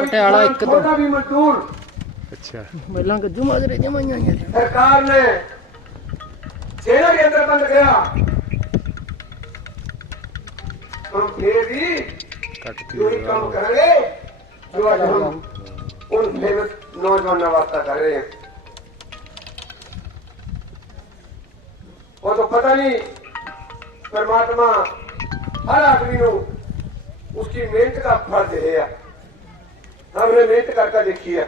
ਵੀ ਪਟਿਆਲਾ ਕਿਸਾਨ, ਇੱਕ ਤੋਂ। ਤੁਹਾਡਾ ਵੀ ਮਜ਼ਦੂਰ ਅੱਛਾ ਪਹਿਲਾਂ ਗੱਜੂ ਮਾਜਰੇ ਜਮਾਈਆਂ ਆਈਆਂ ਸੀ सरकार ने सेना के अंदर बंद गया हम फिर भी ਕੱਟ जो ही काम करेंगे जो आज हम उन फेमस नौजवान वास्ता कर रहे हैं वो तो पता नहीं परमात्मा हर आदमी को उसकी मेहनत का फल दे है हमने मेहनत करके देखी है।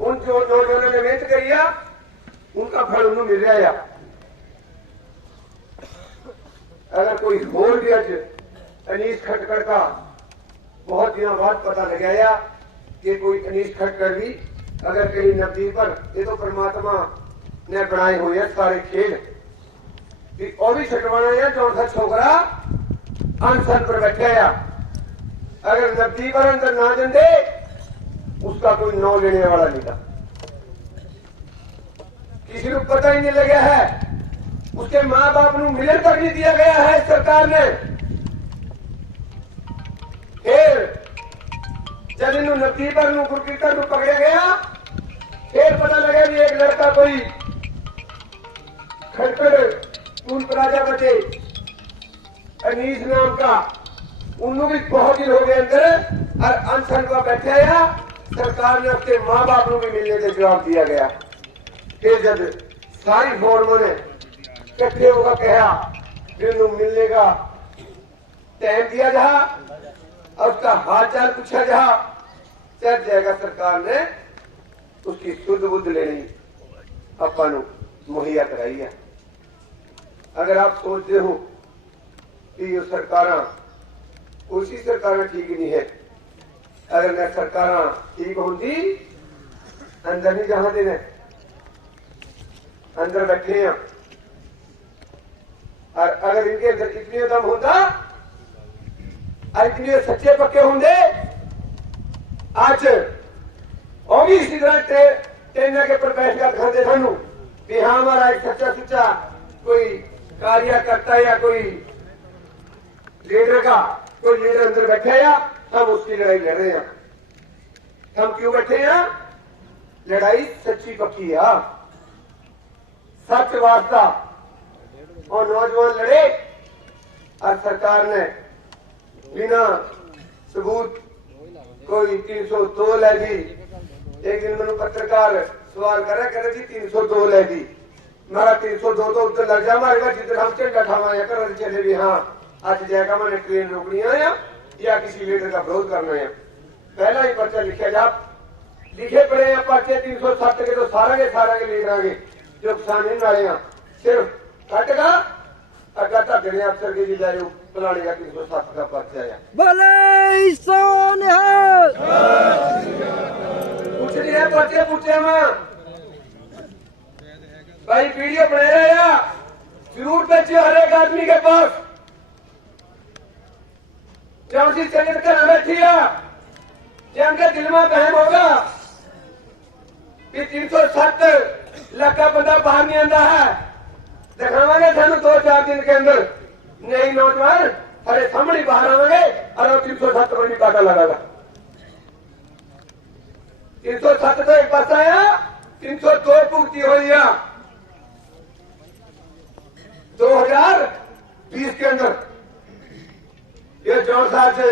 उन जो नौजवानों ने मेहनत करी है, उनका फल उन्हें मिल रहा है अगर कोई होर भी अज अनीस खटकड़ का बहुत दिनों बाद पता लगाया कि कोई अनीस खटकड़ भी अगर कहीं नदी पर, ये तो परमात्मा ने बनाए हुए हैं सारे खेल। और भी छटवाना है, जो छोकरा अनशन पर बैठा है। अगर नरदीप और अंदर ना जंदे, उसका कोई नौ लेने वाला नहीं था। किसी को पता ही नहीं लगे है, उसके माँ बाप न मिलन तक नहीं दिया गया है सरकार ने। फिर जब इन नतीबर गुरकीर्तन पकड़े गया, फिर पता लगा भी एक लड़का कोई खड़खड़ राजा बचे, अनीस नाम का उनमें भी बहुत ही लोग अंदर, और अनशन पर बैठाया सरकार ने अपने माँ बाप को भी मिलने का जवाब दिया गया। फिर जब सारी फॉर्मों ने इकट्ठे होगा कहा जिन मिलने का टाइम दिया जा, और उसका हाल चाल पूछा जा, चल जाएगा सरकार ने, उसकी शुद्ध बुद्ध लेनी अपन मुहैया कराई है। अगर आप सोचते हो कि ये सरकार ਉਸੀ ਸਰਕਾਰਾਂ ਠੀਕ ਨਹੀਂ ਹੈ अगर मैं सरकारां ठीक होती अंदर नहीं जहां देने अंदर बैठे हैं और अगर इनके अंदर इतनी दम होता और इतने सच्चे पक्के होंगे आज और भी इसी तरह ट्रे, ट्रेन के पर बैठ कर दिखाते थानू कि हाँ हमारा एक सच्चा सुच्चा कोई कार्यकर्ता या कोई लीडर का कोई लीडर अंदर बैठा या हम उसकी लड़ाई लड़ रहे हैं हम क्यों बैठे हैं लड़ाई सच्ची पक्की है सच वास्ता और नौजवान लड़े और सरकार ने बिना सबूत कोई 302 ले दी एक दिन मैंने पत्रकार सवाल करे करे जी 302 ले दी मेरा 302 तो उत्तर लग जा मारेगा जिधर हम झंडा ठावाया कर चले भी हाँ आज जाएगा मैंने ट्रेन रोकनी है या, या किसी लीडर का विरोध करना है पहला ही पर्चा लिखा जा लिखे पड़े हैं पर्चे 307 के तो सारा के सारा के लीडर आगे जो किसान इन वाले हैं सिर्फ कटगा अगर तक अफसर के जिला जो फलाने का 307 का पर्चा है ਬਲੇ ਸੋਨਿਹਾਲ कुछ नहीं है पर्चे पूछे मैं भाई वीडियो बना रहे हैं जरूर भेजिए हर एक आदमी के पास कर बैठी है। जिनके दिल में बहम होगा। कि तीन सौ लाख का बंदा बाहर नहीं आता है। दिखावांगे थानू दो चार दिन के अंदर। नहीं नौजवान, अरे सामने बाहर आवेंगे और तीन सौ सत्त बनी काटा लगागा तीन सौ सत्त तो एक पास आया, तीन सौ दो भुगती हो रही दो हज़ार बीस के अंदर। ये जौन साहब से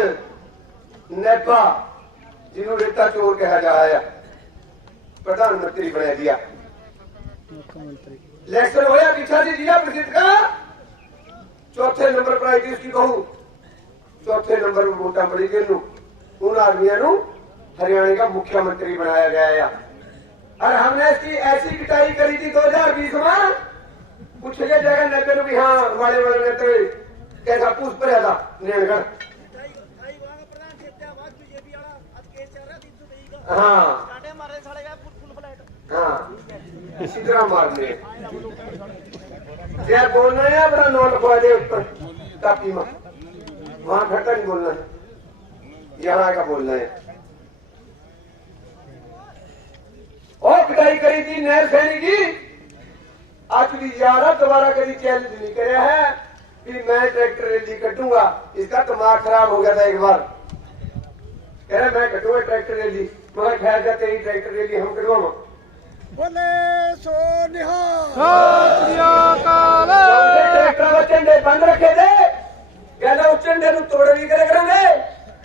नेपा जिन्हों रेता चोर कहा जा रहा है प्रधानमंत्री बना दिया ਮੁੱਖ ਮੰਤਰੀ इलेक्शन होया पीछा जी जिला परिषद का चौथे नंबर पर आई थी उसकी बहू चौथे नंबर पर वोटा पड़ी गई नू उन आदमियों को हरियाणा का मुख्यमंत्री बनाया गया है और हमने इसकी ऐसी पिटाई करी थी 2020 में पूछ के जगह नब्बे को भी हाँ वाले वाले ने तो कैसा पूछ पर आदा नैनगढ़ हाँ। हाँ।, हाँ। सिद्धरा मारने यार बोलना है अपना नोट खोआ दे ऊपर? कापी में। वहाँ खट्टा नहीं बोलना है। यहाँ का बोलना है। और पिटाई करी थी नहर सैनी की? आज भी यारा दोबारा करी चैलेंज नहीं करे है। कि मैं ट्रैक्टर रैली कटूंगा इसका दिमाग खराब हो गया था एक बार कह रहे मैं कटूंगा ट्रैक्टर रैली मगर खैर का तेरी ट्रैक्टर रैली हम कटवाओ बोले सो निहाल झंडे बंद रखे थे कहना उस झंडे तोड़ भी करे करेंगे